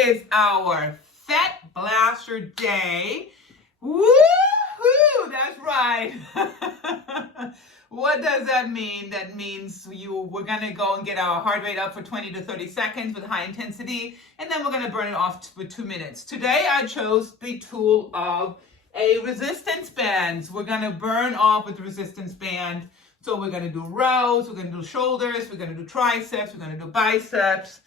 is our Fat Blaster Day. Woo-hoo! That's right. What does that mean? That means we're going to go and get our heart rate up for 20 to 30 seconds with high intensity, and then we're going to burn it off for 2 minutes. Today, I chose the tool of a resistance band. We're going to burn off with the resistance band. So we're going to do rows, we're going to do shoulders, we're going to do triceps, we're going to do biceps.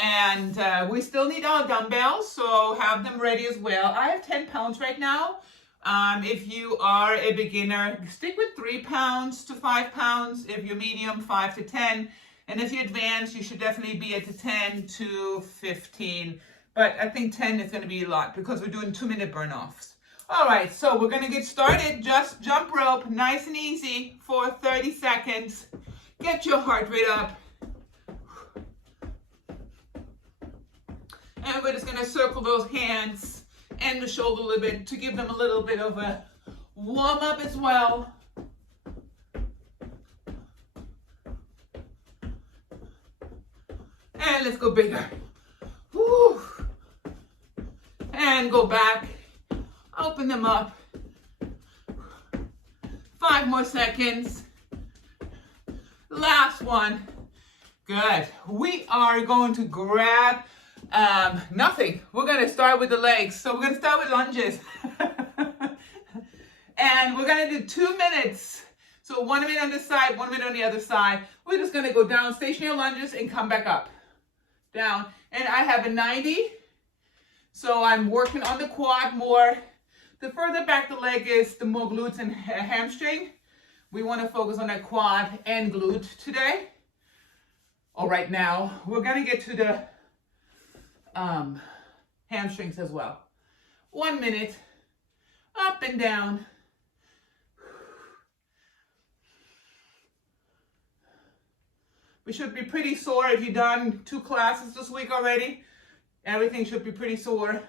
And we still need our dumbbells, so have them ready as well. I have 10 pounds right now. If you are a beginner, stick with 3 pounds to 5 pounds. If you're medium, 5 to 10. And if you're advanced, you should definitely be at the 10 to 15. But I think 10 is going to be a lot because we're doing 2-minute burn-offs. All right, so we're going to get started. Just jump rope, nice and easy for 30 seconds. Get your heart rate up. And we're just going to circle those hands and the shoulder a little bit to give them a little bit of a warm up as well. And let's go bigger. Whew. And go back. Open them up. 5 more seconds. Last one. Good. We are going to grab nothing. We're going to start with the legs. So we're going to start with lunges. And we're going to do 2 minutes. So 1 minute on this side, 1 minute on the other side. We're just going to go down stationary lunges and come back up. Down. And I have a 90. So I'm working on the quad more. The further back the leg is, the more glutes and hamstring. We want to focus on that quad and glute today. Or right now. We're going to get to the hamstrings as well. 1 minute. Up and down. We should be pretty sore if you've done 2 classes this week already. Everything should be pretty sore.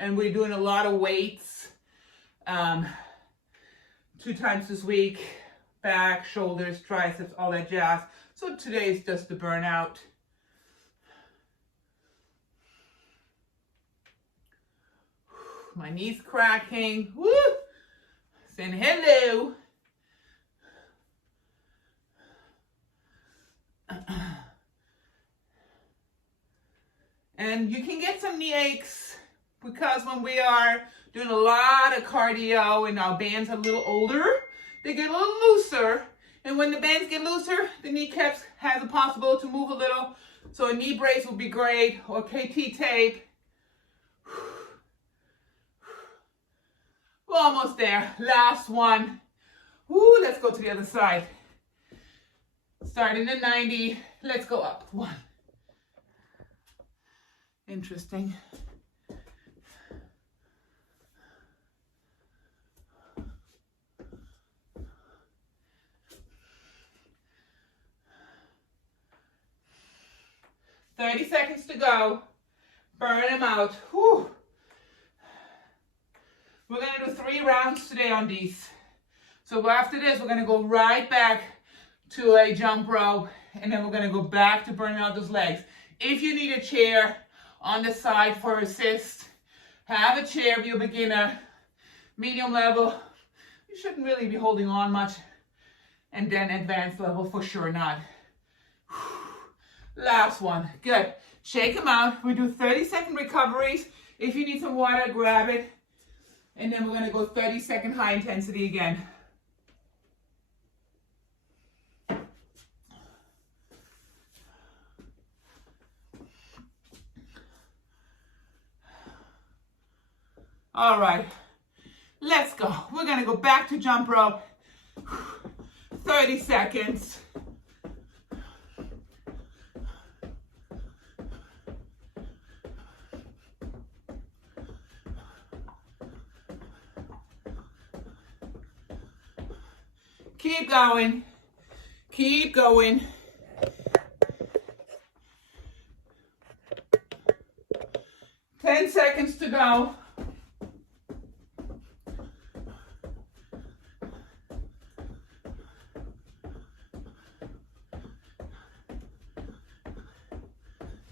And we're doing a lot of weights 2 times this week. Back, shoulders, triceps, all that jazz. So today is just the burnout. My knees cracking. Woo! Saying hello. And you can get some knee aches because when we are doing a lot of cardio and our bands are a little older, they get a little looser. And when the bands get looser, the kneecaps has a possibility to move a little. So a knee brace would be great, or KT tape. We're almost there. Last one. Woo, let's go to the other side. Starting at 90. Let's go up. 1. Interesting. $30 seconds to go. Burn them out. Whew. We're going to do 3 rounds today on these. So after this, we're going to go right back to a jump rope, and then we're going to go back to burning out those legs. If you need a chair on the side for assist, have a chair if you're a beginner. Medium level, you shouldn't really be holding on much. And then advanced level, for sure not. Last one. Good. Shake them out. We do 30-second recoveries. If you need some water, grab it. And then we're going to go 30-second high intensity again. All right. Let's go. We're going to go back to jump rope. 30 seconds. Keep going. Keep going. Ten seconds to go.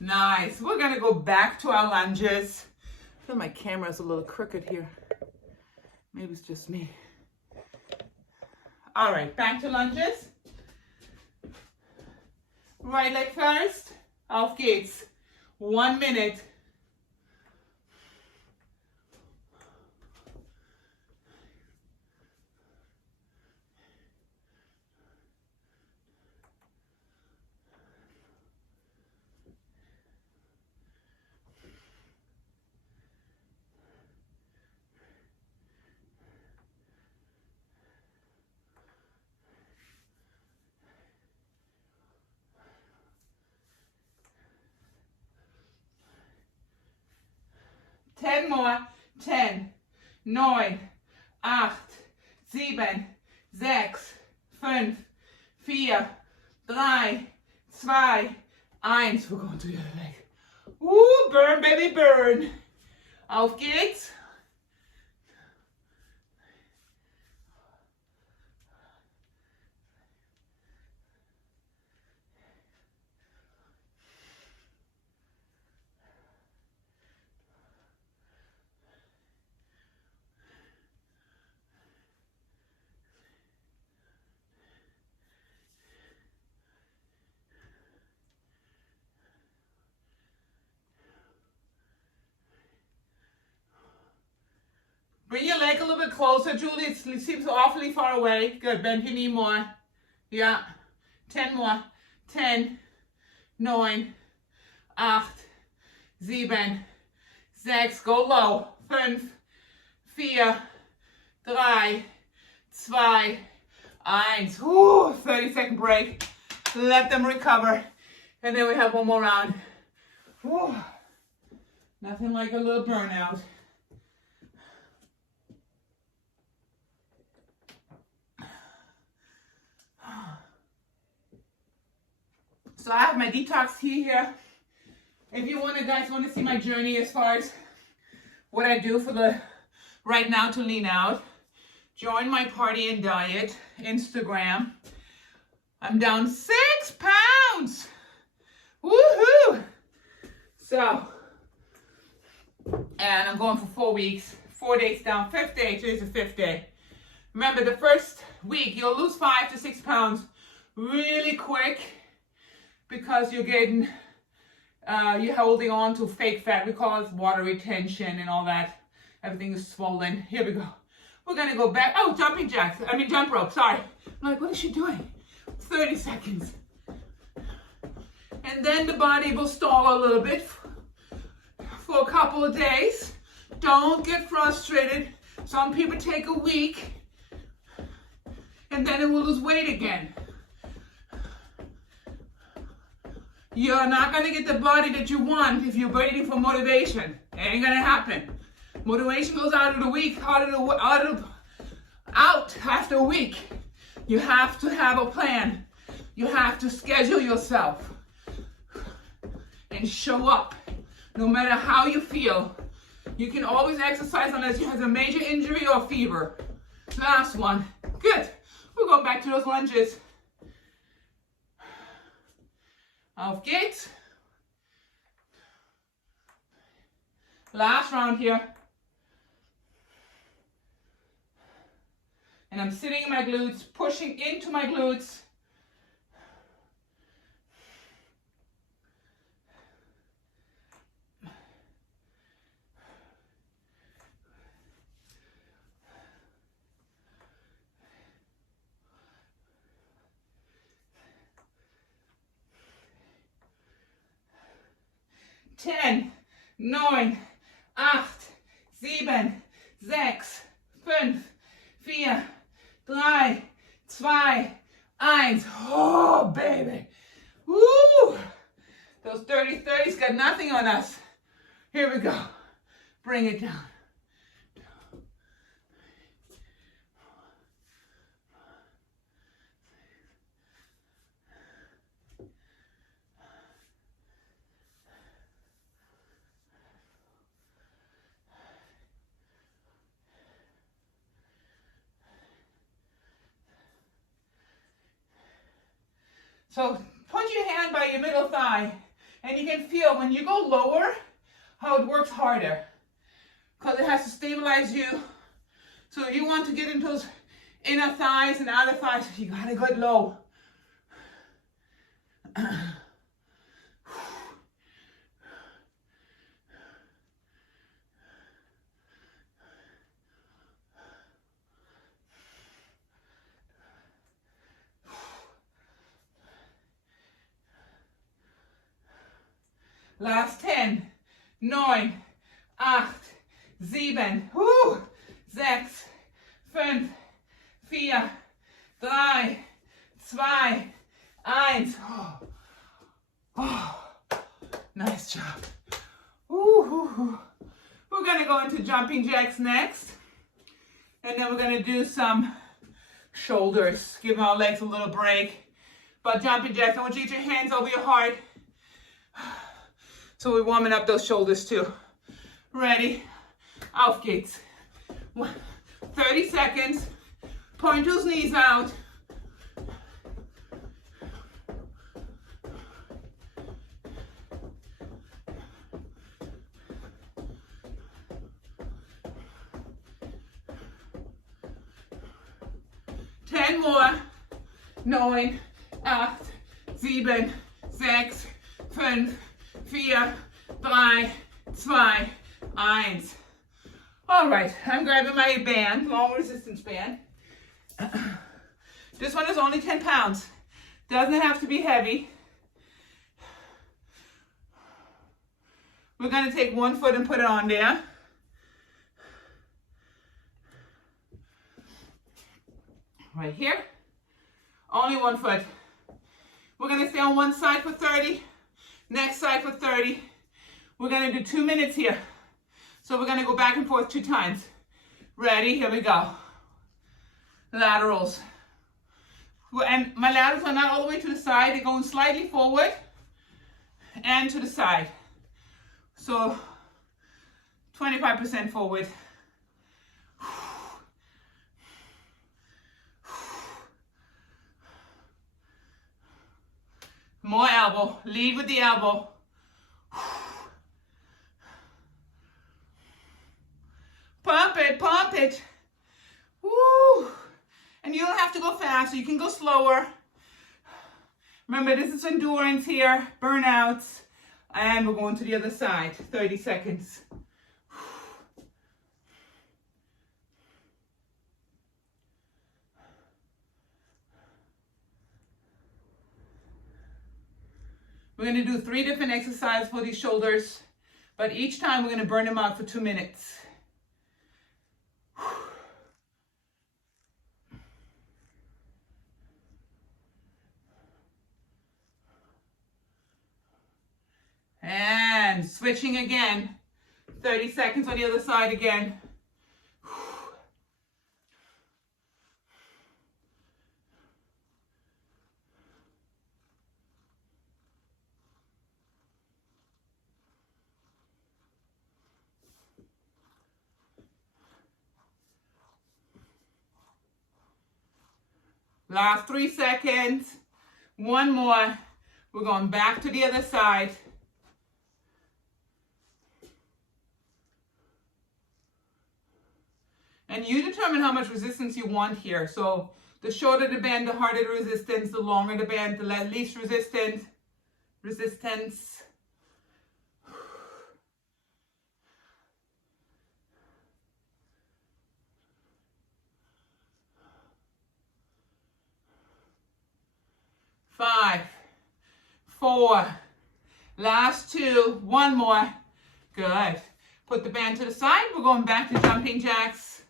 Nice. We're gonna go back to our lunges. I feel my camera's a little crooked here. Maybe it's just me. All right, back to lunges. Right leg first. Auf geht's. 1 minute. Ten more. 10, 9, 8, 7, 6, 5, 4, 3, 2, 1. We're going to the other leg. Woo, burn, baby, burn. Auf geht's. Bring your leg a little bit closer, Julie. It seems awfully far away. Good. Bend your knee more. Yeah. 10 more. 10, 9, 8, 7, 6. Go low. 5, 4, 3, 2, 1. Woo, 30-second break. Let them recover. And then we have one more round. Woo. Nothing like a little burnout. So I have my detox tea here. If you guys want to see my journey as far as what I do for the right now to lean out, join my party and diet Instagram. I'm down 6 pounds. Woohoo! So, and I'm going for 4 weeks, 4 days down, 5th day. Today's the 5th day. Remember, the first week you'll lose 5 to 6 pounds really quick, because you're getting, you're holding on to fake fat. We call it water retention and all that. Everything is swollen. Here we go. We're gonna go back. Oh, jumping jacks. I mean jump rope, sorry. I'm like, what is she doing? 30 seconds. And then the body will stall a little bit for a couple of days. Don't get frustrated. Some people take a week and then it will lose weight again. You're not gonna get the body that you want if you're waiting for motivation. It ain't gonna happen. Motivation goes out of the week, out after a week. You have to have a plan. You have to schedule yourself and show up. No matter how you feel, you can always exercise unless you have a major injury or fever. Last one. Good. We're going back to those lunges. Auf geht's. Last round here. And I'm sitting in my glutes, pushing into my glutes. Ten, 9, 8, 7, 6, 5, 4, 3, 2, 1. Oh, baby. Woo! Those 30s got nothing on us. Here we go. Bring it down. So put your hand by your middle thigh And you can feel when you go lower, how it works harder. Because it has to stabilize you. So if you want to get into those inner thighs and outer thighs, you gotta go low. Last 10, 9, 8, 7, 6, 5, 4, 3, 2, 1. Nice job. We're going to go into jumping jacks next. And then we're going to do some shoulders. Give our legs a little break. But jumping jacks, I want you to get your hands over your heart. So we're warming up those shoulders too. Ready? Auf geht's. 30 seconds. Point those knees out. Ten more. 9, 8, 7, 6, 5, 4, 3, 2, 1. All right, I'm grabbing my band, long resistance band. This one is only 10 pounds. Doesn't have to be heavy. We're gonna take one foot and put it on there. Right here. Only one foot. We're gonna stay on one side for 30. Next side for 30. We're gonna do 2 minutes here. So we're gonna go back and forth 2 times. Ready? Here we go. Laterals. And my laterals are not all the way to the side. They're going slightly forward and to the side. So 25% forward. More elbow. Lead with the elbow. Pump it, pump it. Woo. And you don't have to go fast, so you can go slower. Remember, this is endurance here, burnouts. And we're going to the other side, 30 seconds. We're going to do 3 different exercises for these shoulders, but each time we're going to burn them out for 2 minutes. And switching again, 30 seconds on the other side again. Last 3 seconds. One more. We're going back to the other side. And you determine how much resistance you want here. So the shorter the band, the harder the resistance. The longer the band, the least resistance. 5, 4, last 2, one more. Good. Put the band to the side. We're going back to jumping jacks.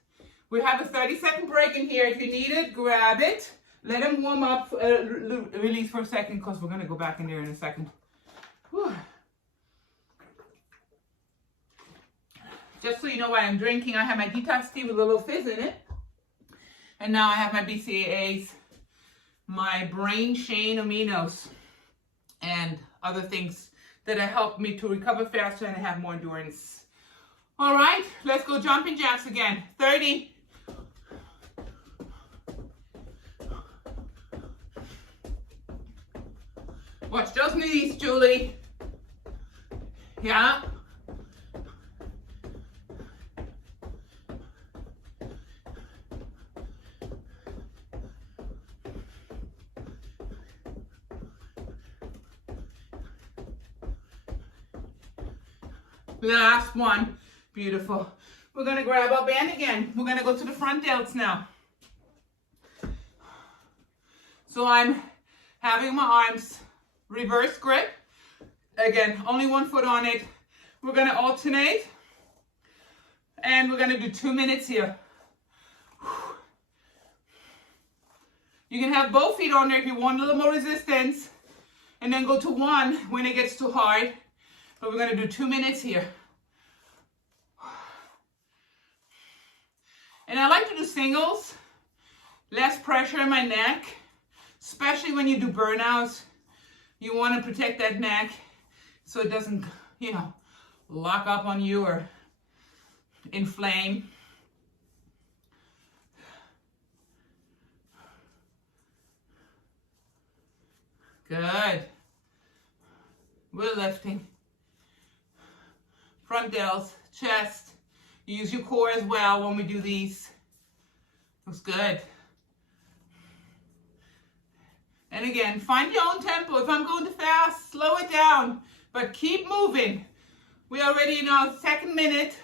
We have a 30-second break in here. If you need it, grab it. Let them warm up, release for a second, because we're going to go back in there in a second. Whew. Just so you know what I'm drinking, I have my detox tea with a little fizz in it. And now I have my BCAAs, my brain chain aminos, and other things that have helped me to recover faster and have more endurance. All right, let's go jumping jacks again. 30. Watch those knees, Julie. Yeah. Last one. Beautiful. We're going to grab our band again. We're going to go to the front delts now. So I'm having my arms reverse grip. Again, only one foot on it. We're going to alternate. And we're going to do 2 minutes here. You can have both feet on there if you want a little more resistance. And then go to 1 when it gets too hard. But we're going to do 2 minutes here. And I like to do singles. Less pressure in my neck. Especially when you do burnouts. You want to protect that neck so it doesn't, lock up on you or inflame. Good. We're lifting. Front delts, chest. Use your core as well when we do these. Looks good. And again, find your own tempo. If I'm going too fast, slow it down. But keep moving. We're already in our 2nd minute.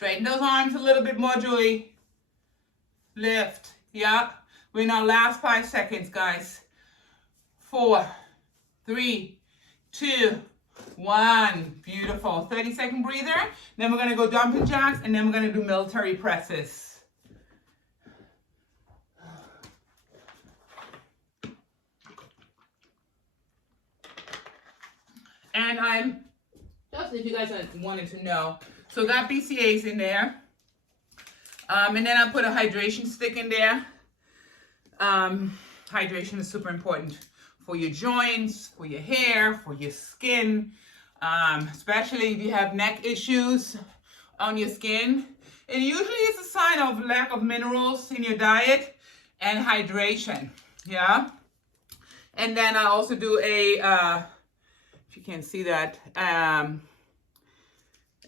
Straighten those arms a little bit more, Julie. Lift. Yeah. We're in our last 5 seconds, guys. 4, 3, 2, 1. Beautiful. 30-second breather. Then we're going to go jumping jacks, and then we're going to do military presses. And I'm, just if you guys wanted to know, so got BCAAs in there. And then I put a hydration stick in there. Hydration is super important for your joints, for your hair, for your skin, especially if you have neck issues on your skin. It usually is a sign of lack of minerals in your diet and hydration, yeah? And then I also do a, if you can't see that,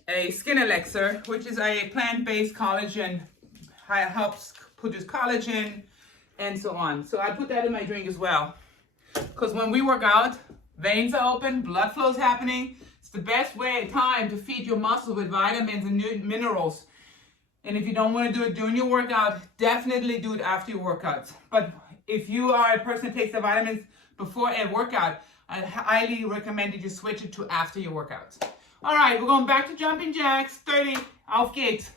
a skin elixir, which is a plant-based collagen, helps produce collagen and so on. So I put that in my drink as well. Because when we work out, veins are open, blood flow is happening. It's the best time to feed your muscles with vitamins and minerals. And if you don't want to do it during your workout, definitely do it after your workouts. But if you are a person that takes the vitamins before a workout, I highly recommend that you switch it to after your workouts. All right, we're going back to jumping jacks. 30, auf geht's.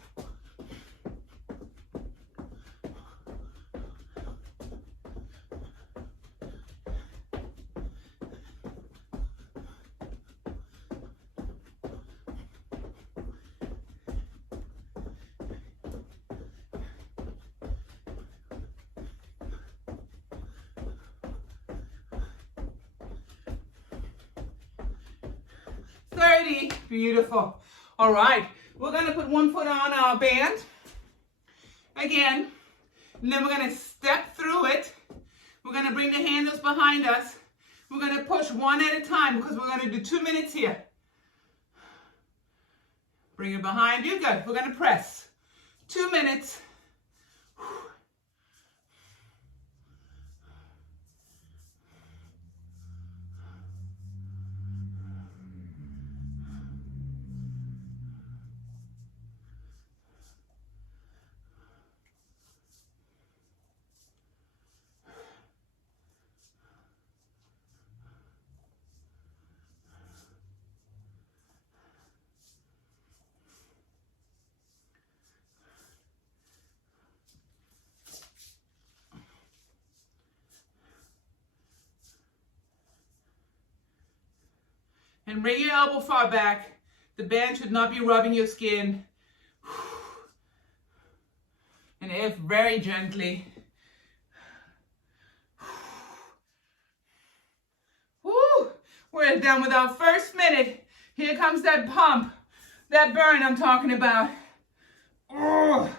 Beautiful. All right, we're going to put one foot on our band again, and then we're going to step through it. We're going to bring the handles behind us. We're going to push one at a time because we're going to do 2 minutes here. Bring it behind you. Good. We're going to press. 2 minutes. And bring your elbow far back. The band should not be rubbing your skin. And if very gently. Woo! We're done with our first minute. Here comes that pump, that burn I'm talking about. Oh.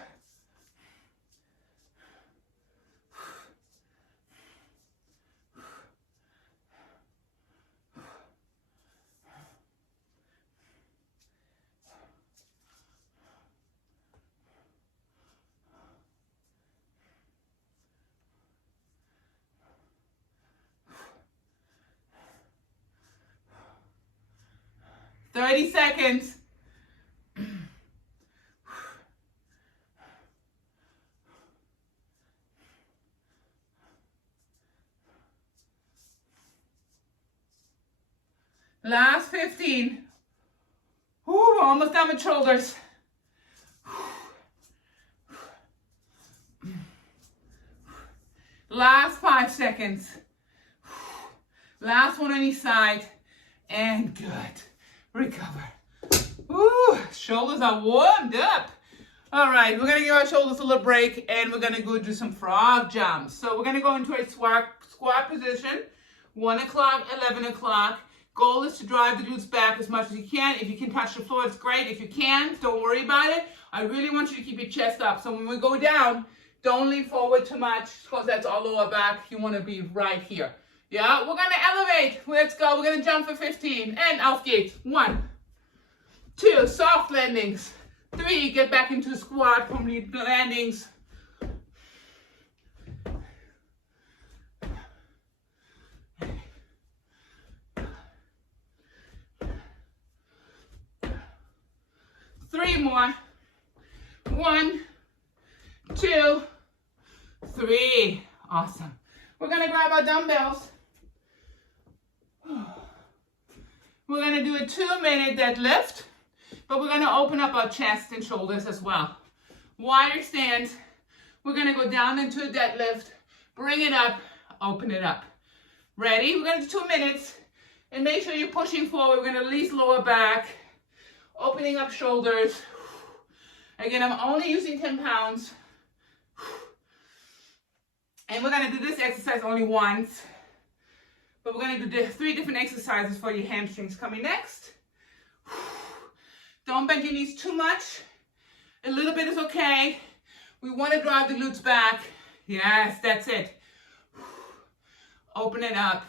Thirty seconds. Last 15. Ooh, we're almost done with shoulders. Last 5 seconds. Last one on each side. And good. Recover. Ooh, shoulders are warmed up. All right, we're gonna give our shoulders a little break and we're gonna go do some frog jumps. So we're gonna go into a squat position, 1 o'clock, 11 o'clock. Goal is to drive the glutes back as much as you can. If you can touch the floor, it's great. If you can't, don't worry about it. I really want you to keep your chest up. So when we go down, don't lean forward too much because that's our lower back. You wanna be right here. Yeah, we're gonna elevate. Let's go. We're gonna jump for 15 and auf geht's. 1, 2, soft landings. 3, get back into squat from the landings. 3 more. 1, 2, 3. Awesome. We're gonna grab our dumbbells. We're gonna do a 2-minute deadlift, but we're gonna open up our chest and shoulders as well. Wider stance. We're gonna go down into a deadlift, bring it up, open it up. Ready? We're gonna do 2 minutes, and make sure you're pushing forward. We're gonna release lower back, opening up shoulders. Again, I'm only using 10 pounds. And we're gonna do this exercise only once. But we're gonna do 3 different exercises for your hamstrings coming next. Don't bend your knees too much. A little bit is okay. We wanna drive the glutes back. Yes, that's it. Open it up.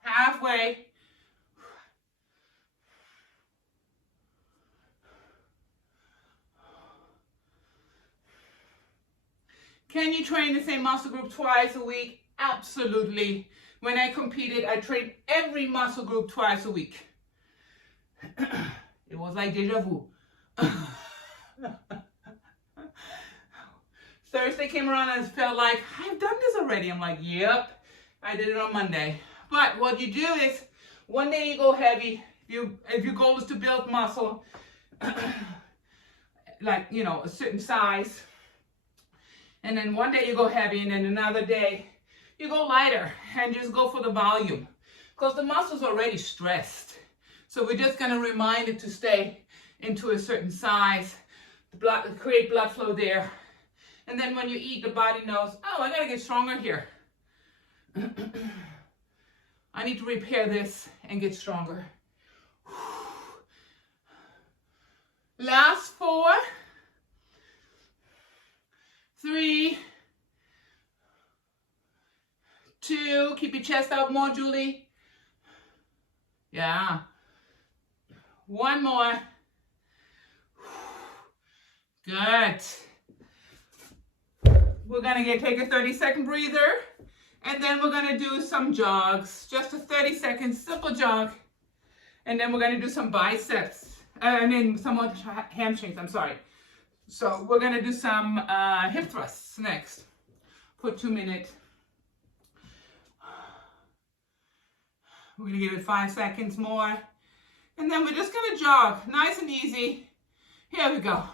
Halfway. Can you train the same muscle group twice a week? Absolutely. When I competed, I trained every muscle group twice a week. It was like deja vu. Thursday came around and I felt like, I've done this already. I'm like, yep, I did it on Monday. But what you do is, one day you go heavy. If your goal is to build muscle, like, you know, a certain size. And then one day you go heavy, and then another day you go lighter and just go for the volume. Because the muscle's already stressed. So we're just gonna remind it to stay into a certain size, create blood flow there. And then when you eat, the body knows, oh, I gotta get stronger here. I need to repair this and get stronger. Last 4, 3, 2, keep your chest out more, Julie. Yeah. 1 more. Good. We're gonna take a 30-second breather, and then we're gonna do some jogs. Just a 30-second simple jog. And then we're gonna do some biceps. Some hamstrings, I'm sorry. So we're gonna do some hip thrusts next for 2 minutes. We're gonna give it 5 seconds more. And then we're just gonna jog, nice and easy. Here we go.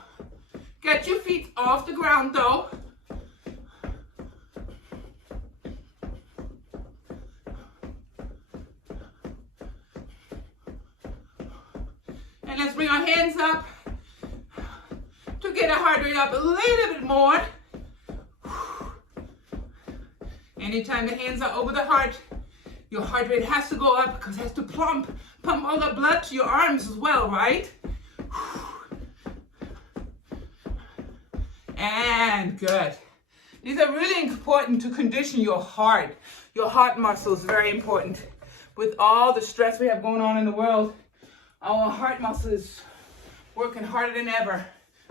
Get your feet off the ground though. And let's bring our hands up to get our heart rate up a little bit more. Anytime the hands are over the heart, your heart rate has to go up because it has to pump all the blood to your arms as well, right? And good. These are really important to condition your heart. Your heart muscle is very important. With all the stress we have going on in the world, our heart muscle is working harder than ever.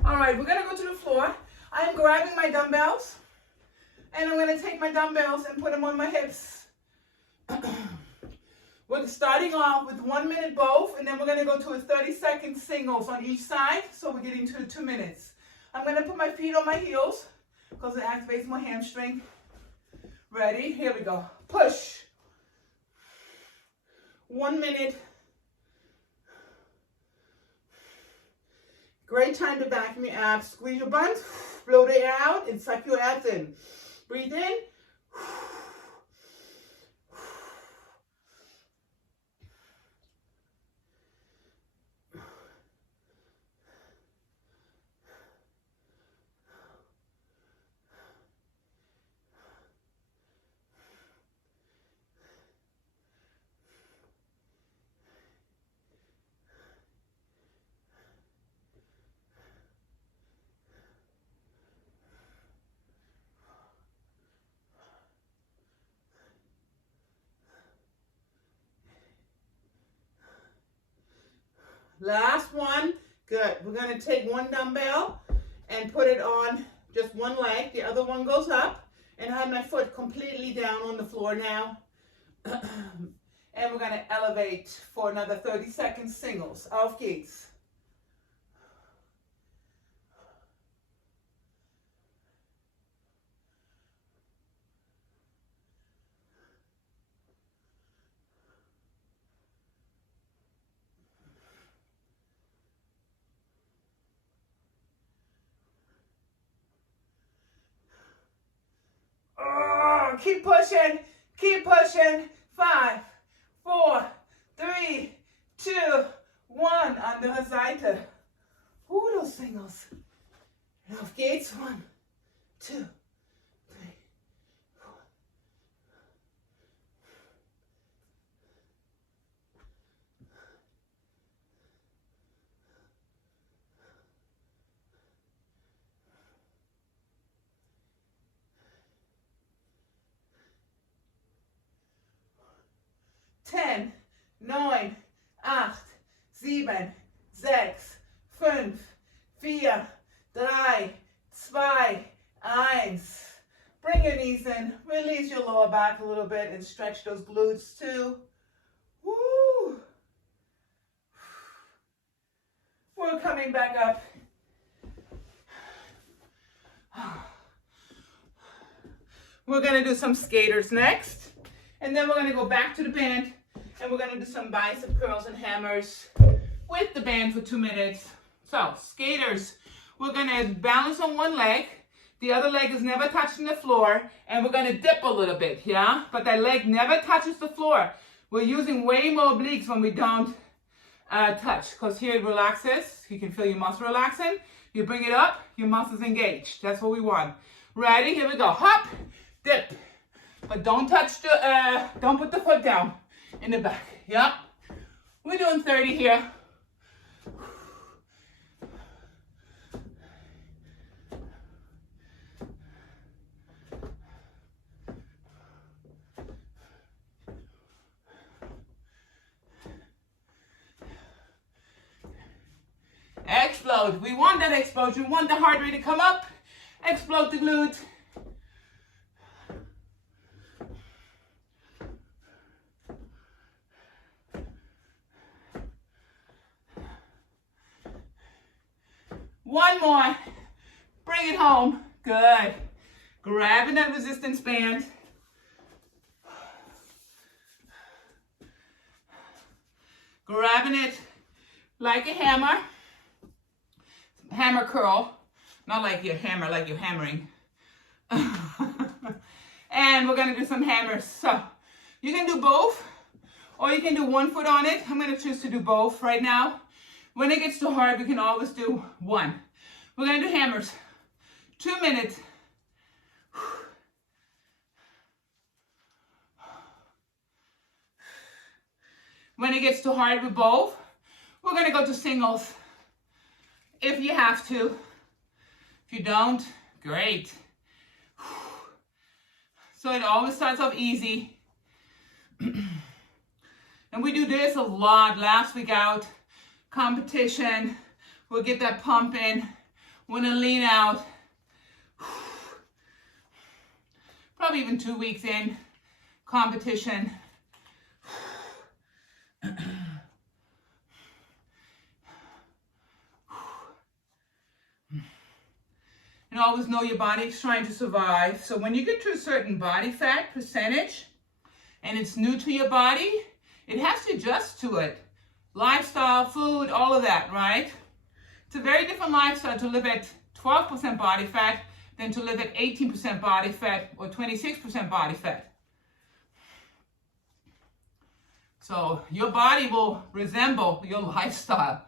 All right, we're gonna go to the floor. I'm grabbing my dumbbells, and I'm gonna take my dumbbells and put them on my hips. We're starting off with 1 minute both, and then we're gonna go to a 30-second singles on each side, so we're getting to 2 minutes. I'm gonna put my feet on my heels, because it activates my hamstring. Ready? Here we go. Push. 1 minute. Great time to vacuum your abs. Squeeze your buns, blow the air out, and suck your abs in. Breathe in. Last one. Good. We're going to take one dumbbell and put it on just one leg. The other one goes up. And I have my foot completely down on the floor now. And we're going to elevate for another 30 seconds singles. Auf geht's. Keep pushing, keep pushing. 5, 4, 3, 2, 1. Andere Seite. Those singles. Auf geht's. 1, 2, 3, 4. 10, 9, 8, 7, 6, 5, 4, 3, 2, 1. Bring your knees in, release your lower back a little bit and stretch those glutes too. Woo! We're coming back up. We're gonna do some skaters next. And then we're gonna go back to the band and we're gonna do some bicep curls and hammers with the band for 2 minutes. So, skaters, we're gonna balance on one leg. The other leg is never touching the floor, and we're gonna dip a little bit, yeah? But that leg never touches the floor. We're using way more obliques when we don't touch, because here it relaxes. You can feel your muscle relaxing. You bring it up, your muscles engaged. That's what we want. Ready? Here we go. Hop, dip. But don't touch the, don't put the foot down in the back. Yep. We're doing 30 here. Explode. We want that explosion. We want the heart rate to come up. Explode the glutes. One more. Bring it home. Good. Grabbing that resistance band. Grabbing it like a hammer. Hammer curl. Not like your hammer, like you're hammering. And we're going to do some hammers. So you can do both, or you can do one foot on it. I'm going to choose to do both right now. When it gets too hard, we can always do one. We're going to do hammers. 2 minutes. When it gets too hard with both, we're going to go to singles. If you have to. If you don't, great. So it always starts off easy. And we do this a lot. Last week out, competition. We'll get that pump in. We're gonna lean out. Probably even 2 weeks in, competition. And always know your body's trying to survive. So when you get to a certain body fat percentage and it's new to your body, it has to adjust to it. Lifestyle, food, all of that, right? It's a very different lifestyle to live at 12% body fat than to live at 18% body fat or 26% body fat. So your body will resemble your lifestyle.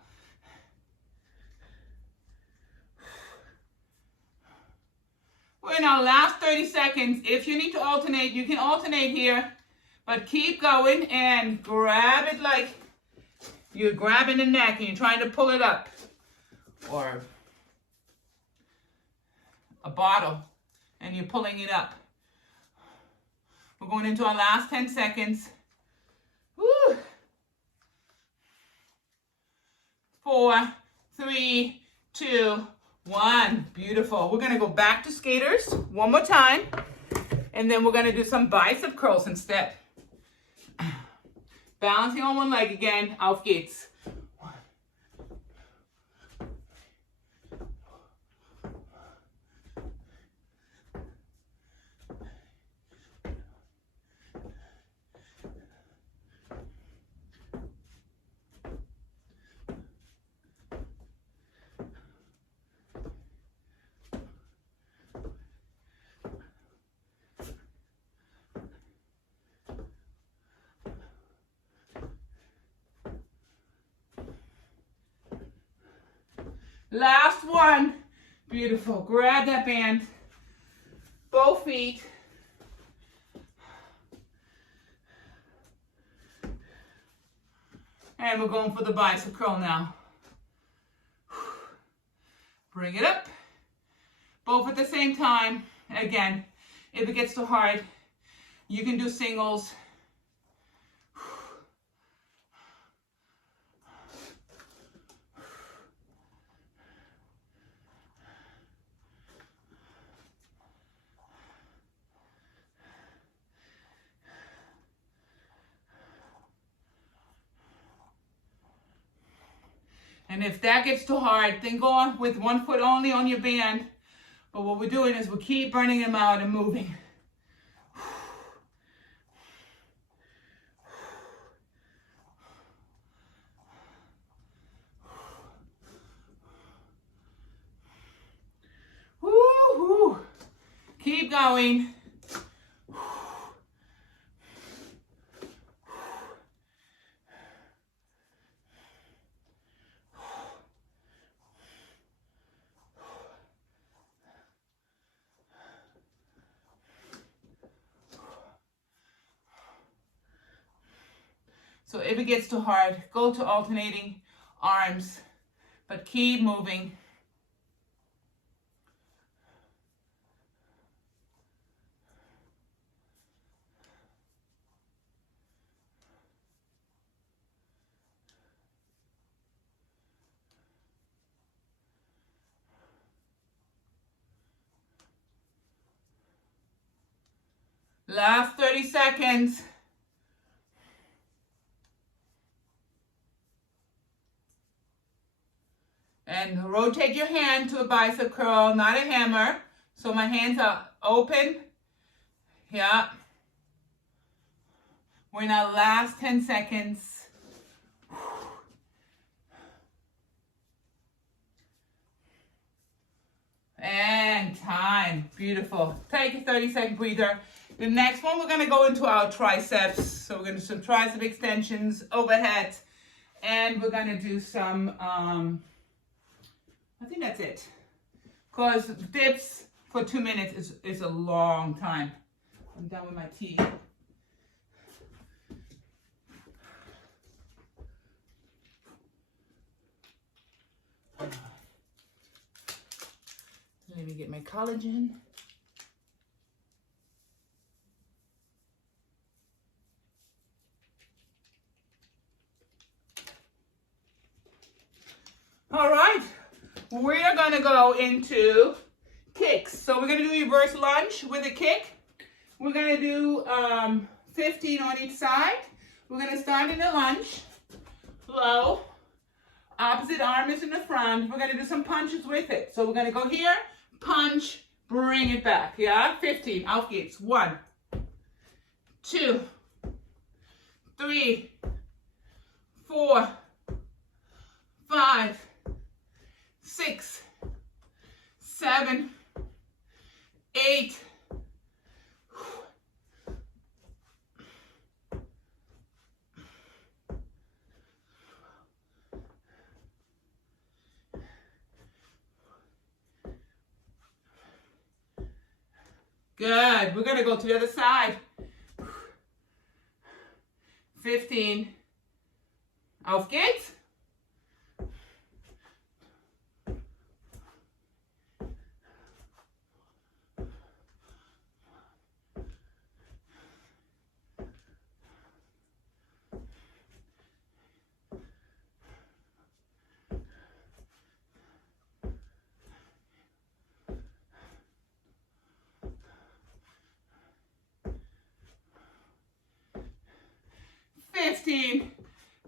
We're in our last 30 seconds. If you need to alternate, you can alternate here, but keep going and grab it like you're grabbing the neck and you're trying to pull it up, or a bottle and you're pulling it up. We're going into our last 10 seconds. Woo. 4, 3, 2, 1. Beautiful. We're going to go back to skaters one more time, and then we're going to do some bicep curls instead. Balancing on one leg again. Auf geht's. Last one. Beautiful. Grab that band. Both feet. And we're going for the bicep curl now. Bring it up. Both at the same time. Again, if it gets too hard, you can do singles. And if that gets too hard, then go on with one foot only on your band. But what we're doing is we keep burning them out and moving. Woo-hoo. Keep going. So if it gets too hard, go to alternating arms, but keep moving. Last 30 seconds. And And rotate your hand to a bicep curl, not a hammer. So my hands are open. Yeah. We're in our last 10 seconds. And time. Beautiful. Take a 30-second breather. The next one, we're going to go into our triceps. So we're going to do some tricep extensions, overhead. And we're going to do some, I think that's it. Because dips for 2 minutes is a long time. I'm done with my tea. Let me get my collagen. All right, we are gonna go into kicks. So we're gonna do reverse lunge with a kick. We're gonna do 15 on each side. We're gonna start in the lunge, low. Opposite arm is in the front. We're gonna do some punches with it. So we're gonna go here, punch, bring it back. Yeah, 15. Auf geht's. 1, 2, 3, 4, 5, 6, 7, 8. Good. We're going to go to the other side. 15. Auf geht's.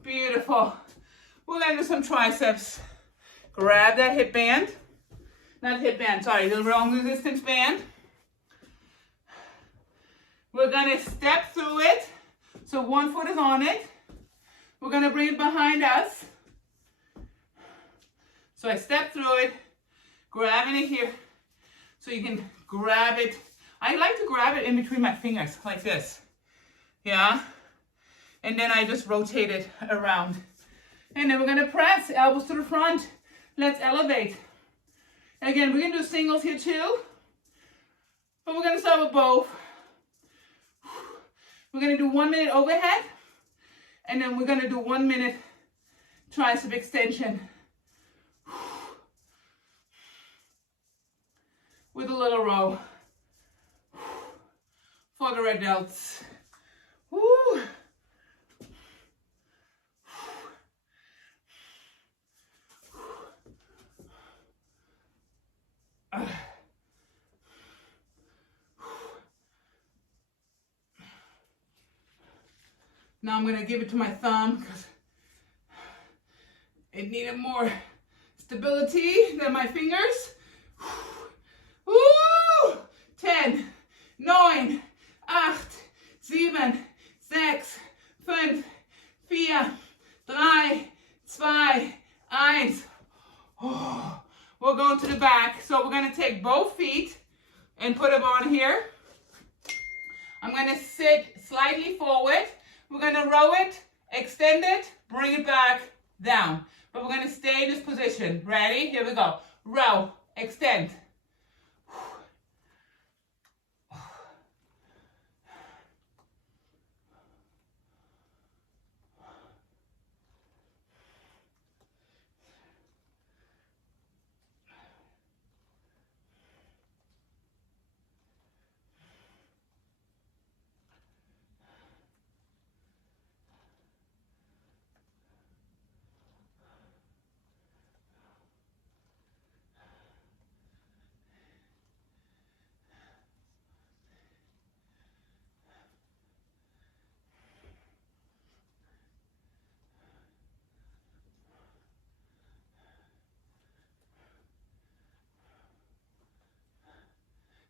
Beautiful. We're going to do some triceps. Grab that hip band. Not hip band, sorry, the long resistance band. We're going to step through it. So one foot is on it. We're going to bring it behind us. So I step through it, grabbing it here. So you can grab it. I like to grab it in between my fingers, like this. Yeah. And then I just rotate it around. And then we're gonna press, elbows to the front. Let's elevate. Again, we're gonna do singles here too. But we're gonna start with both. We're gonna do 1 minute overhead. And then we're gonna do 1 minute tricep extension. With a little row. For the red belts. Woo. Now I'm going to give it to my thumb because it needed more stability than my fingers. Woo! 10, 9, 8, 7, 6, 5, 4, 3, 2, 1. Oh, we're going to the back. So we're going to take both feet and put them on here. I'm going to sit slightly forward. We're going to row it, extend it, bring it back down. But we're going to stay in this position. Ready? Here we go. Row, extend.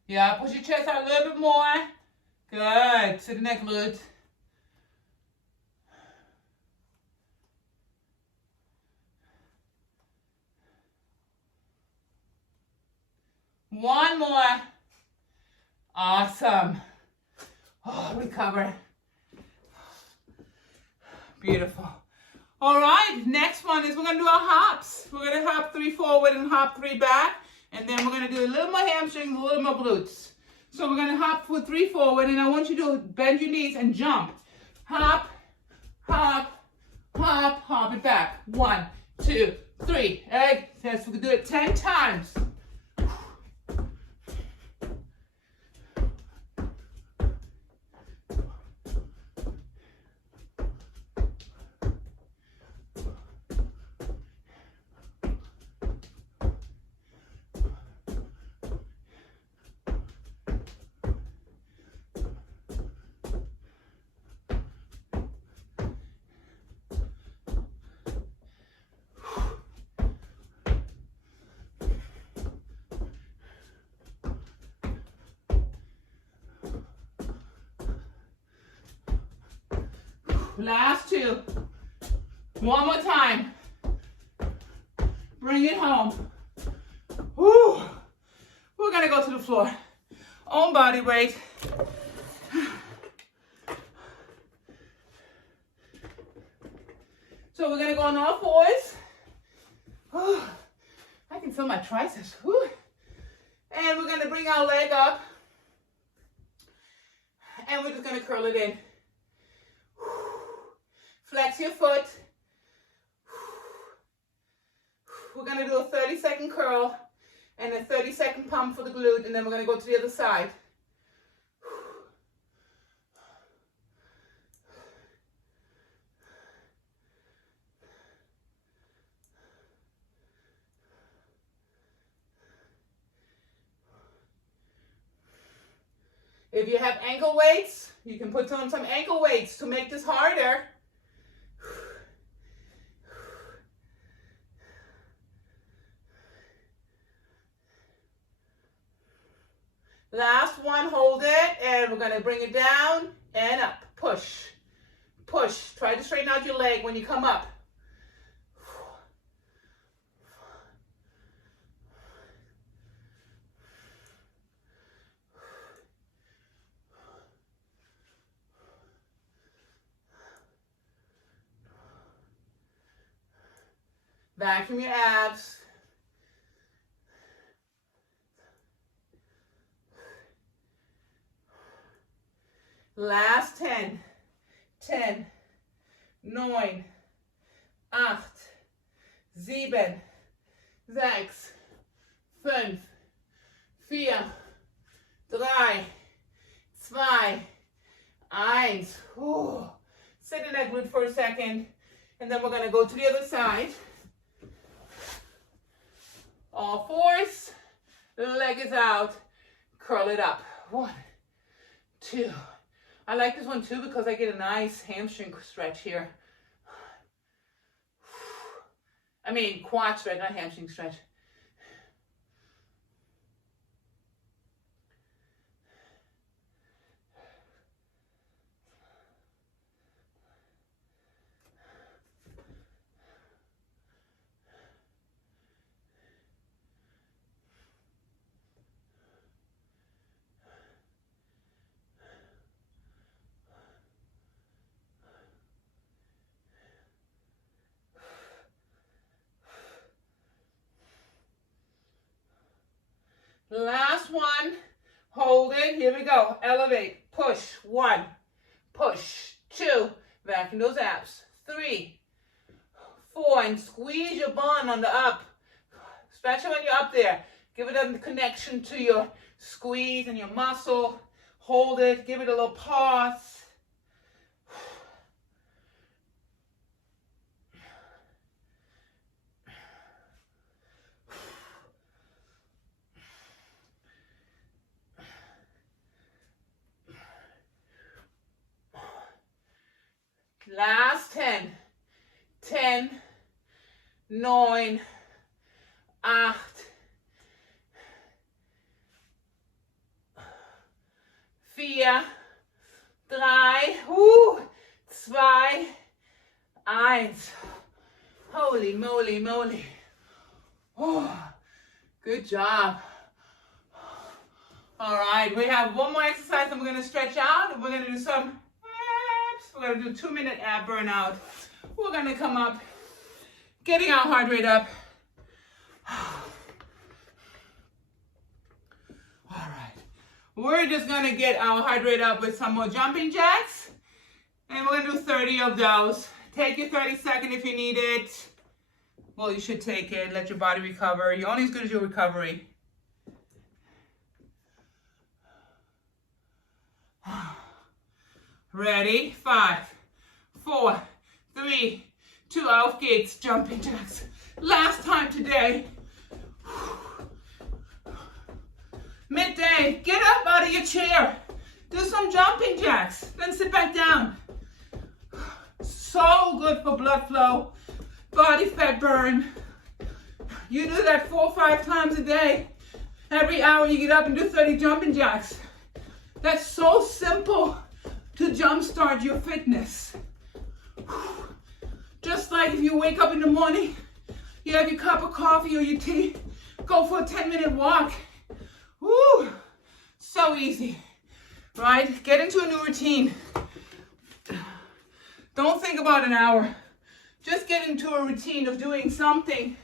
Yeah, push your chest out a little bit more. Good. To the neck glute. One more. Awesome. Oh, recover. Beautiful. All right, next one is we're going to do our hops. We're going to hop 3 forward and hop 3 back. And then we're going to do a little more hamstrings, a little more glutes. So we're going to hop for 3 forward, and I want you to bend your knees and jump. Hop, hop, hop, hop it back. 1, 2, 3. Hey, yes, we can do it 10 times. Last 2. One more time. Bring it home. Woo. We're going to go to the floor. Own body weight. So we're going to go on all 4s. Oh, I can feel my triceps. Woo. And we're going to bring our leg up. And we're just going to curl it in. Flex your foot. We're going to do a 30-second curl and a 30-second pump for the glute, and then we're going to go to the other side. If you have ankle weights, you can put on some ankle weights to make this harder. Last one, hold it, and we're going to bring it down and up. Push, push. Try to straighten out your leg when you come up. Vacuum your abs. Last 10, 10, 9, 8, 7, 6, 5, 4, 3, 2, 1. Sit in that glute for a second, and then we're going to go to the other side. All 4s, leg is out, curl it up. 1, 2. I like this one too because I get a nice hamstring stretch here. I mean quad stretch, not hamstring stretch. Last one, hold it, here we go, elevate, push, 1, push, 2, vacuum those abs, 3, 4, and squeeze your bun on the up, especially when you're up there, give it a connection to your squeeze and your muscle, hold it, give it a little pause. Last 10, 10, 9, 8, 4, 3, 2, 1. Holy moly, moly. Oh, good job. All right, we have one more exercise and we're going to stretch out. And we're going to do some abs. We're going to do 2-minute ab burnout. We're going to come up, getting our heart rate up. All right, we're just going to get our heart rate up with some more jumping jacks. And we're going to do 30 of those. Take your 30 seconds if you need it. Well, you should take it. Let your body recover. You're only as good as your recovery. Ready? 5, 4, 3, 2, auf geht's. Jumping jacks. Last time today. Midday. Get up out of your chair. Do some jumping jacks. Then sit back down. So good for blood flow, body fat burn. You do that 4 or 5 times a day. Every hour you get up and do 30 jumping jacks. That's so simple to jumpstart your fitness. Just like if you wake up in the morning, you have your cup of coffee or your tea, go for a 10-minute walk. Woo! So easy, right? Get into a new routine. Don't think about an hour. Just get into a routine of doing something,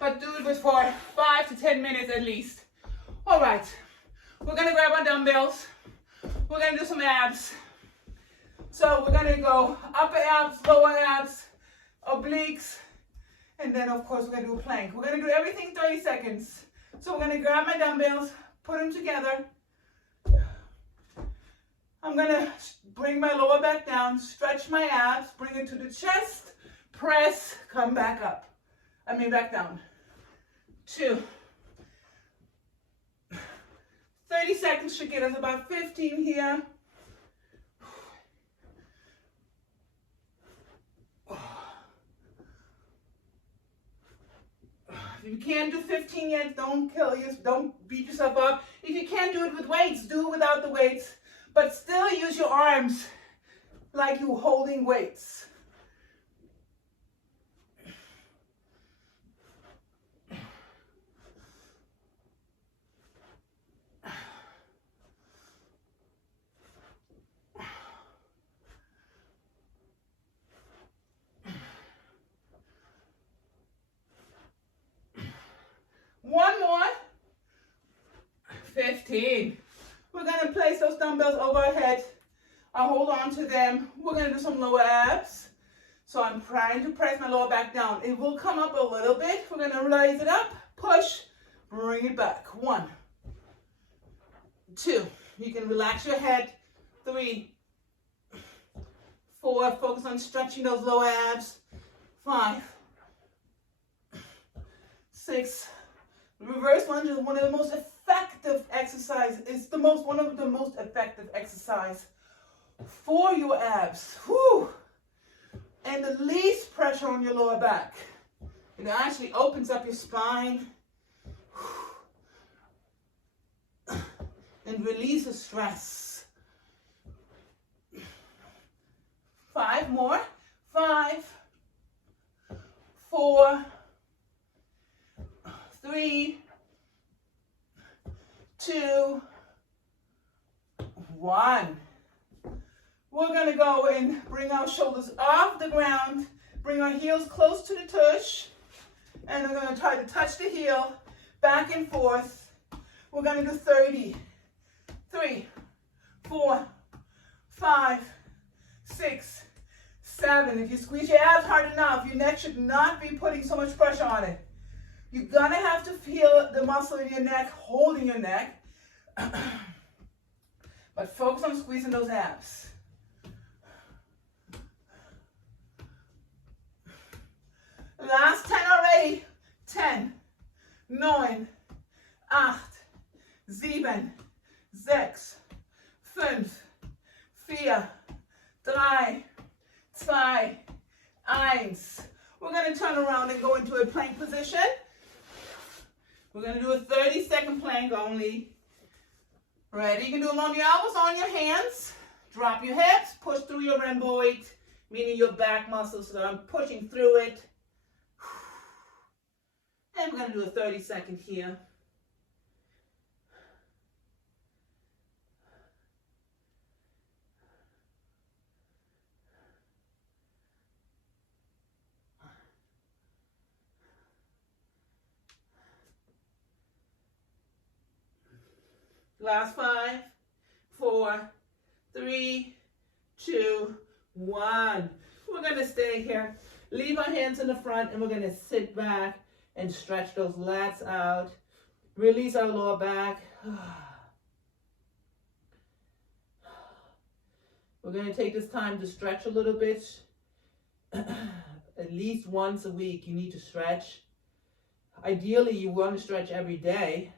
but do it for 5 to 10 minutes at least. All right, we're gonna grab our dumbbells. We're gonna do some abs. So we're gonna go upper abs, lower abs, obliques, and then of course we're gonna do a plank. We're gonna do everything 30 seconds. So we're gonna grab my dumbbells, put them together. I'm gonna bring my lower back down, stretch my abs, bring it to the chest, press, come back up. Back down. 2. 30 seconds should get us about 15 here. If you can't do 15 yet, don't beat yourself up. If you can't do it with weights, do it without the weights. But still use your arms like you're holding weights. One more. 15. We're going to place those dumbbells over our head. I'll hold on to them. We're going to do some lower abs. So I'm trying to press my lower back down. It will come up a little bit. We're going to raise it up, push, bring it back. 1, 2. You can relax your head. 3, 4. Focus on stretching those lower abs. 5, 6. Reverse lunge is one of the most effective exercises. It's one of the most effective exercise for your abs. Whew. And the least pressure on your lower back. It actually opens up your spine. Whew. And releases stress. 5 more. 5, 4, 3, 2, 1. We're going to go and bring our shoulders off the ground, bring our heels close to the tush, and we're going to try to touch the heel back and forth. We're going to do 30. 3, 4, 5, 6, 7. If you squeeze your abs hard enough, your neck should not be putting so much pressure on it. You're going to have to feel the muscle in your neck holding your neck. But focus on squeezing those abs. Last 10 already. 10, 9, 8, 7, 6, 5, 4, 3, 2, 1. We're going to turn around and go into a plank position. We're going to do a 30-second plank only. Ready? You can do them on your elbows, on your hands. Drop your hips, push through your rhomboid, meaning your back muscles. So I'm pushing through it. And we're going to do a 30-second here. Last 5, 4, 3, 2, 1. We're going to stay here. Leave our hands in the front and we're going to sit back and stretch those lats out. Release our lower back. We're going to take this time to stretch a little bit. At least once a week you need to stretch. Ideally you want to stretch every day,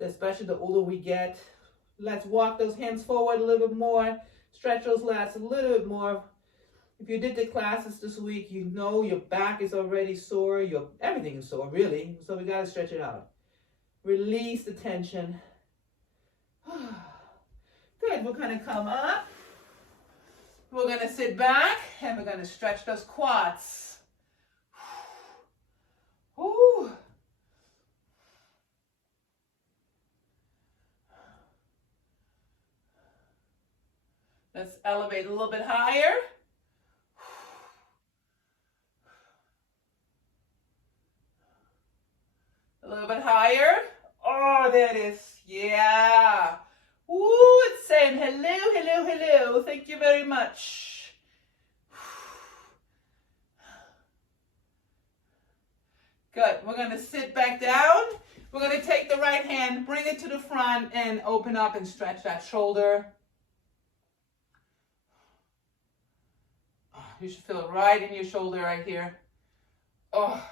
especially the older we get. Let's walk those hands forward a little bit more. Stretch those lats a little bit more. If you did the classes this week, you know your back is already sore. Everything is sore, really. So we got to stretch it out. Release the tension. Good. We're going to come up. We're going to sit back and we're going to stretch those quads. Whew. Let's elevate a little bit higher. A little bit higher. Oh, there it is. Yeah. Ooh, it's saying hello, hello, hello. Thank you very much. Good. We're going to sit back down. We're going to take the right hand, bring it to the front, and open up and stretch that shoulder. You should feel it right in your shoulder right here. Oh.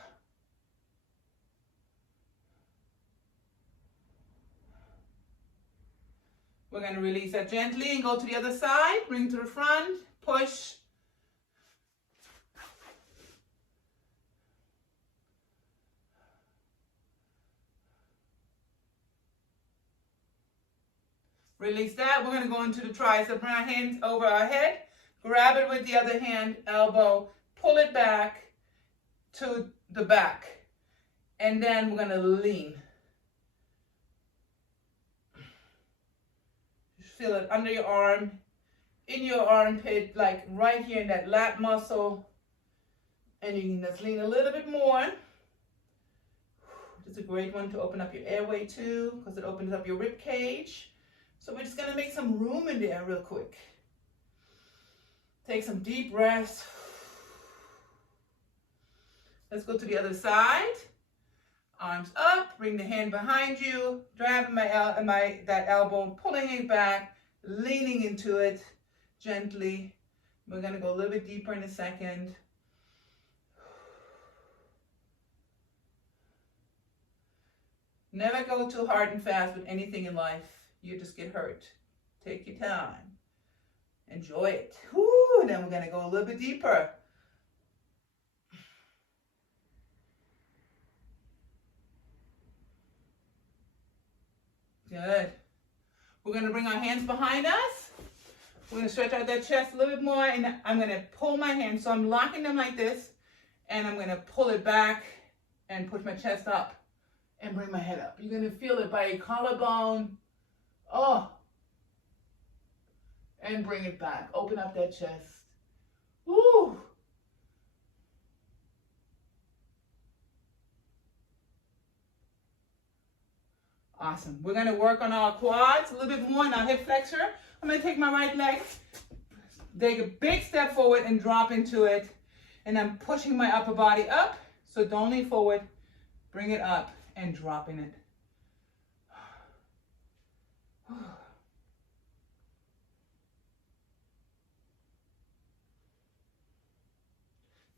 We're going to release that gently and go to the other side. Bring to the front. Push. Release that. We're going to go into the tricep. Bring our hands over our head. Grab it with the other hand, elbow. Pull it back to the back. And then we're going to lean. Feel it under your arm, in your armpit, like right here in that lat muscle. And you can just lean a little bit more. It's a great one to open up your airway too, because it opens up your rib cage. So we're just going to make some room in there real quick. Take some deep breaths. Let's go to the other side. Arms up, bring the hand behind you, grabbing that elbow, pulling it back, leaning into it gently. We're going to go a little bit deeper in a second. Never go too hard and fast with anything in life. You just get hurt. Take your time. Enjoy it. Woo, then we're going to go a little bit deeper. Good. We're going to bring our hands behind us. We're going to stretch out that chest a little bit more, and I'm going to pull my hands. So I'm locking them like this, and I'm going to pull it back and push my chest up and bring my head up. You're going to feel it by your collarbone. Oh. And bring it back. Open up that chest. Woo. Awesome. We're going to work on our quads a little bit more in our hip flexor. I'm going to take my right leg, take a big step forward and drop into it. And I'm pushing my upper body up. So don't lean forward. Bring it up and dropping it.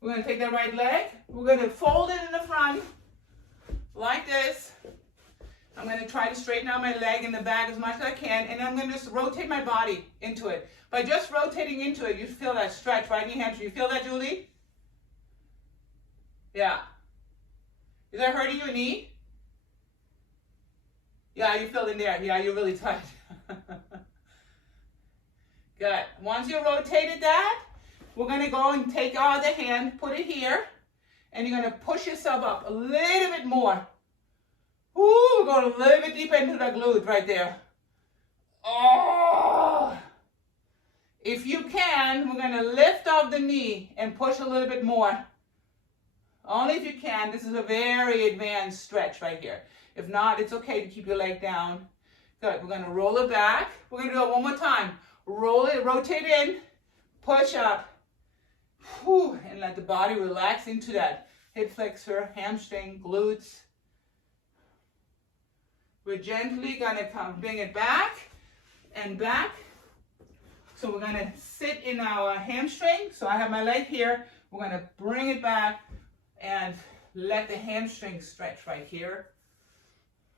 We're going to take that right leg. We're going to fold it in the front like this. I'm going to try to straighten out my leg in the back as much as I can, and I'm going to just rotate my body into it. By just rotating into it, you feel that stretch right in your hamstring. You feel that, Julie? Yeah. Is that hurting your knee? Yeah, you feel in there. Yeah, you're really tight. Good. Once you rotated that, we're going to go and take our other hand, put it here, and you're going to push yourself up a little bit more. Woo, we're going a little bit deeper into the glute right there. Oh! If you can, we're going to lift off the knee and push a little bit more. Only if you can. This is a very advanced stretch right here. If not, it's okay to keep your leg down. Good. We're going to roll it back. We're going to do it one more time. Roll it, rotate in, push up. Whew, and let the body relax into that hip flexor, hamstring, glutes. We're gently going to bring it back and back. So we're going to sit in our hamstring. So I have my leg here. We're going to bring it back and let the hamstring stretch right here.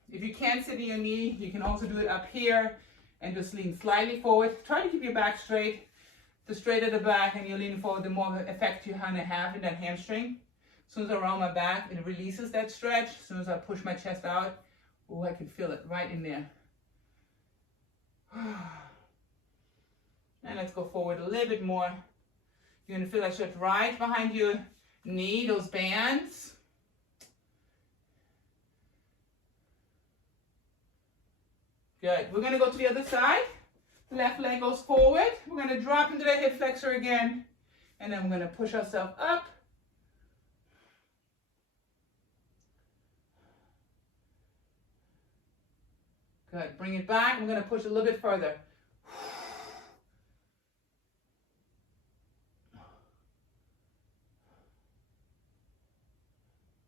If you can't sit in your knee, you can also do it up here and just lean slightly forward. Try to keep your back straight. The straighter the back and you're leaning forward, the more effect you're going to have in that hamstring. As soon as I round my back, it releases that stretch. As soon as I push my chest out, oh, I can feel it right in there. And let's go forward a little bit more. You're going to feel that stretch right behind your knee, those bands. Good. We're going to go to the other side. Left leg goes forward. We're going to drop into the hip flexor again. And then we're going to push ourselves up. Good. Bring it back. We're going to push a little bit further.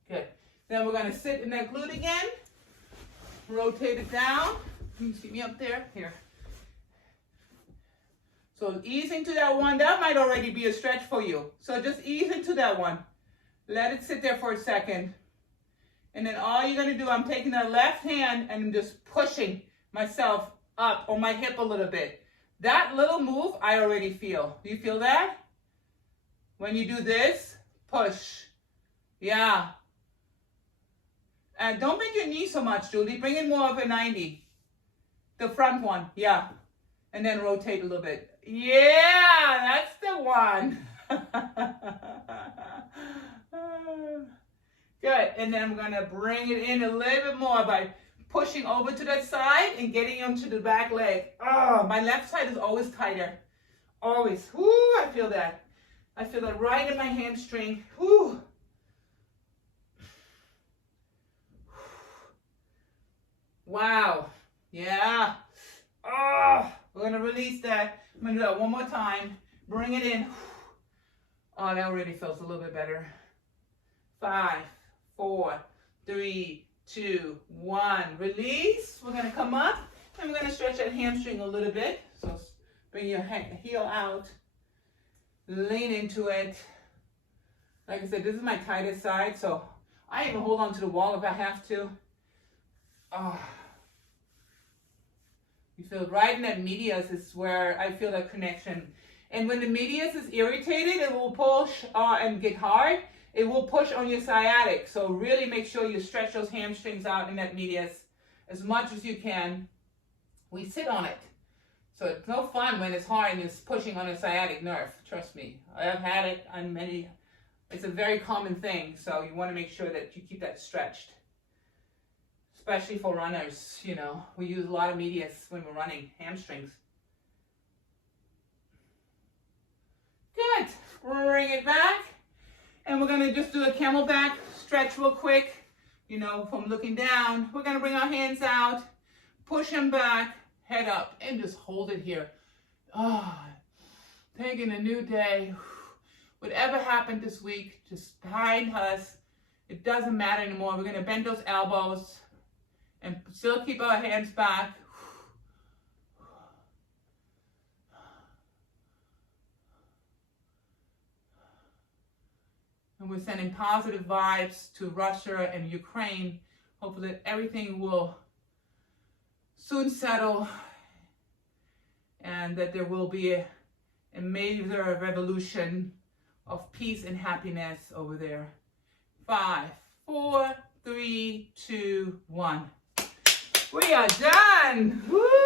Good. Then we're going to sit in that glute again. Rotate it down. You can see me up there. Here. So ease into that one. That might already be a stretch for you. So just ease into that one. Let it sit there for a second. And then all you're going to do, I'm taking that left hand and I'm just pushing myself up on my hip a little bit. That little move I already feel. Do you feel that? When you do this, push. Yeah. And don't bend your knee so much, Julie. Bring in more of a 90. The front one, yeah. And then rotate a little bit. Yeah, that's the one. Good. And then I'm going to bring it in a little bit more by pushing over to that side and getting onto the back leg. Oh, my left side is always tighter. Always. Whoo, I feel that. I feel that right in my hamstring. Whoo. Wow. Yeah. Oh, we're going to release that. I'm going to do that one more time. Bring it in. Oh, that already feels a little bit better. 5, 4, 3, 2, 1. Release. We're going to come up and we're going to stretch that hamstring a little bit. So bring your heel out. Lean into it. Like I said, this is my tightest side, so I even hold on to the wall if I have to. Oh. You feel right in that medius is where I feel that connection. And when the medius is irritated, it will push and get hard. It will push on your sciatic. So really make sure you stretch those hamstrings out in that medius as much as you can. We sit on it. So it's no fun when it's hard and it's pushing on a sciatic nerve. Trust me. I've had it on many. It's a very common thing. So you want to make sure that you keep that stretched. Especially for runners, you know, we use a lot of medius when we're running, hamstrings. Good. Bring it back. And we're going to just do a camelback stretch real quick. You know, from looking down. We're going to bring our hands out, push them back, head up, and just hold it here. Oh, taking a new day. Whatever happened this week, just behind us. It doesn't matter anymore. We're going to bend those elbows. And still keep our hands back. And we're sending positive vibes to Russia and Ukraine. Hopefully that everything will soon settle and that there will be a major revolution of peace and happiness over there. 5, 4, 3, 2, 1. We are done. Woo!